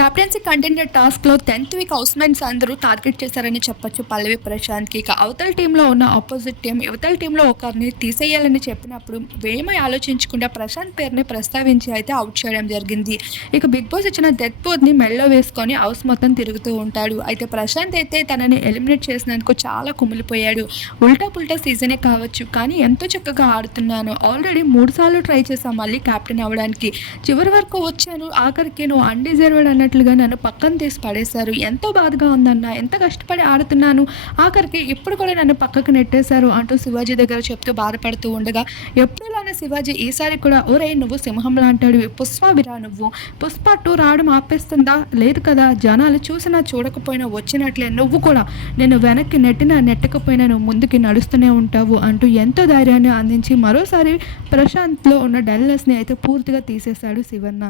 Captaincy contender టాస్క్లో tenth week housemen's అందరూ target చేశారని చెప్పొచ్చు. పల్లవి ప్రశాంత్కి ఇక అవతల టీంలో ఉన్న ఆపోజిట్ టీం యువతల టీంలో ఒకరిని తీసేయాలని చెప్పినప్పుడు వేమై ఆలోచించకుండా ప్రశాంత్ పేరుని ప్రస్తావించి అయితే అవుట్ చేయడం జరిగింది. ఇక బిగ్ బాస్ ఇచ్చిన డెత్ బోర్డ్ని మెల్లో వేసుకొని హౌస్ మొత్తం తిరుగుతూ ఉంటాడు. అయితే ప్రశాంత్ అయితే తనని ఎలిమినేట్ చేసినందుకు చాలా కుమిలిపోయాడు. ఉల్టా పుల్టా సీజనే కావచ్చు కానీ ఎంతో చక్కగా ఆడుతున్నాను. ఆల్రెడీ మూడు సార్లు ట్రై చేశాను మళ్ళీ కెప్టెన్ అవ్వడానికి. చివరి వరకు వచ్చాను. ఆఖరికి నువ్వు అన్డిజర్వ్డ్ అన్నట్లుగా నన్ను పక్కన తీసి పడేశారు. ఎంతో బాధగా ఉందన్న ఎంత కష్టపడి ఆడుతున్నాను ఆఖరికి ఇప్పుడు కూడా నన్ను పక్కకు నెట్టేశారు అంటూ శివాజీ దగ్గర చెప్తూ బాధపడుతూ ఉండగా ఎప్పుడులానే శివాజీ ఈసారి కూడా ఒరే నువ్వు సింహం లాంటాడు పుష్ప విరా నువ్వు. పుష్ప టూ రావడం ఆపేస్తుందా లేదు కదా. జనాలు చూసినా చూడకపోయినా వచ్చినట్లే. నువ్వు కూడా నేను వెనక్కి నెట్టినా నెట్టకపోయినా నువ్వు ముందుకి నడుస్తూనే ఉంటావు అంటూ ఎంతో ధైర్యాన్ని అందించి మరోసారి ప్రశాంత్లో ఉన్న డల్నెస్ని అయితే పూర్తిగా తీసేశాడు శివన్న.